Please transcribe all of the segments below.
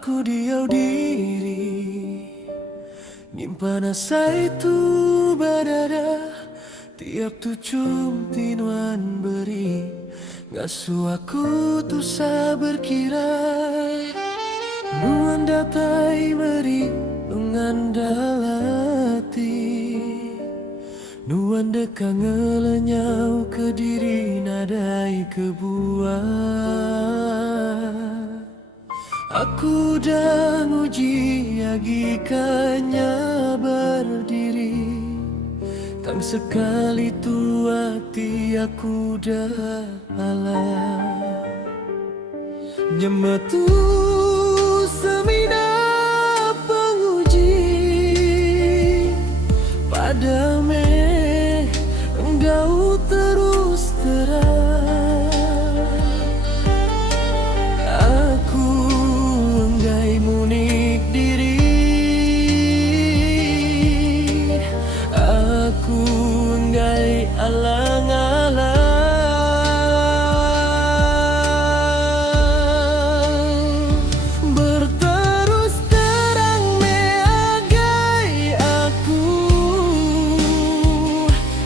Aku diau diri nyimpan asa itu badada. Tiap tu cium tinuan beri ngasuh aku tu sa berkira. Nuan datai beri mengandalati. Nuan deka ngelenyau ke diri nadai kebuah. Aku dah nguji agikannya berdiri. Tang sekali tu hati aku dah alah. Nyemetu semina penguji pada me engkau terus terang. Aku enggai munik diri. Aku enggai alang-alang. Berterus terang me agai aku.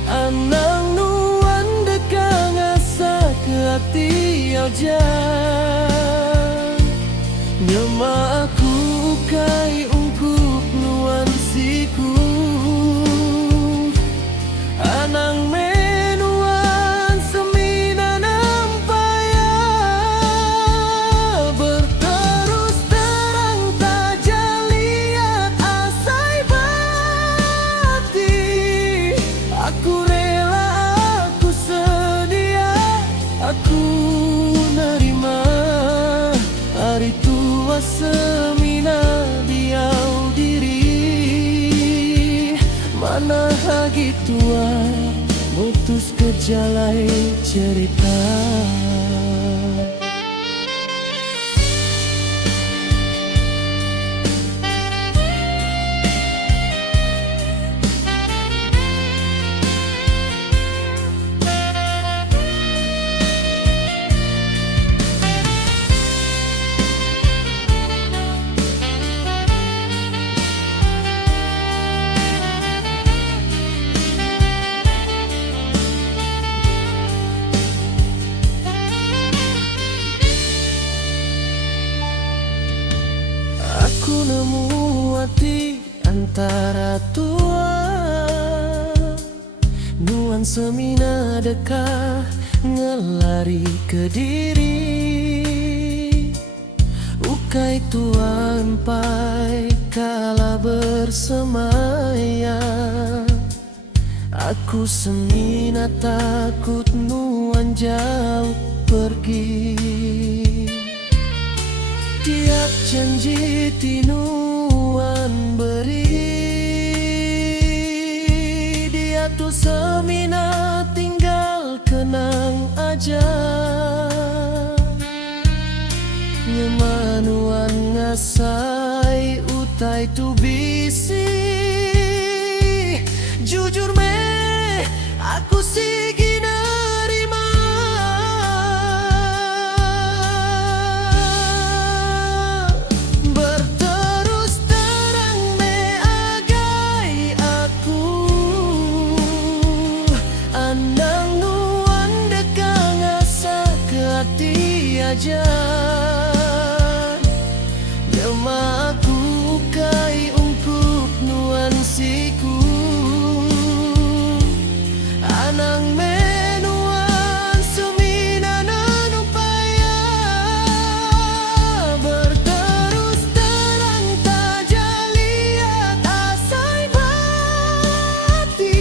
Anang nuan dekang asa ke hati aja. Nyema aku kai ungkup nuan siku. Anang menuan semina nampaya. Berterus terang tak jaliat asai bati. Aku rela, aku sedia, aku nerima. Hari tua semina diau diri. Mana lagi tua mutus ke jalai cerita. Aku nemu hati antara tua. Nuan semina dekah ngelari ke diri. Ukai tua empai kala bersemayam. Aku semina takut nuan jauh pergi. Tiap janji tinuan beri. Dia tu semina tinggal kenang aja. Nyemanuan ngasai utai tu bisi. Jujur me aku sigi nerima. Berterus terang me agai aku. Andang nuan dekang asa ke hati aja. Jelma aku kai ungkup nuan siku. Anang menuan semina nanupaya. Berterus terang tak jaliat asai bati.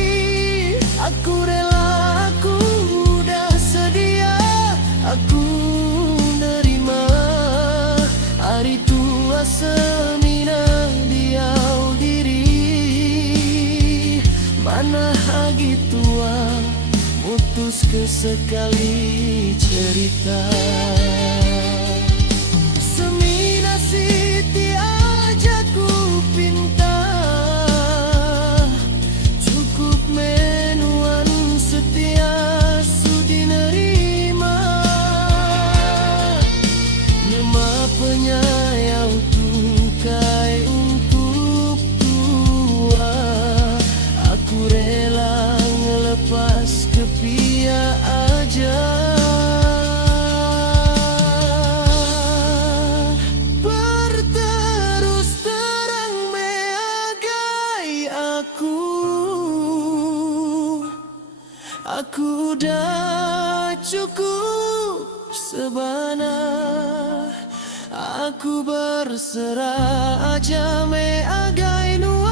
Aku rela, aku dah sedia, aku nerima. Hari tua semina diau diri. Mana lagi tua mutus ke sekali cerita. Semina siti aja ku pinta. Cukup menuan setia sudi nerima. Nyema penyayau tu Aku berserah aja me agai nu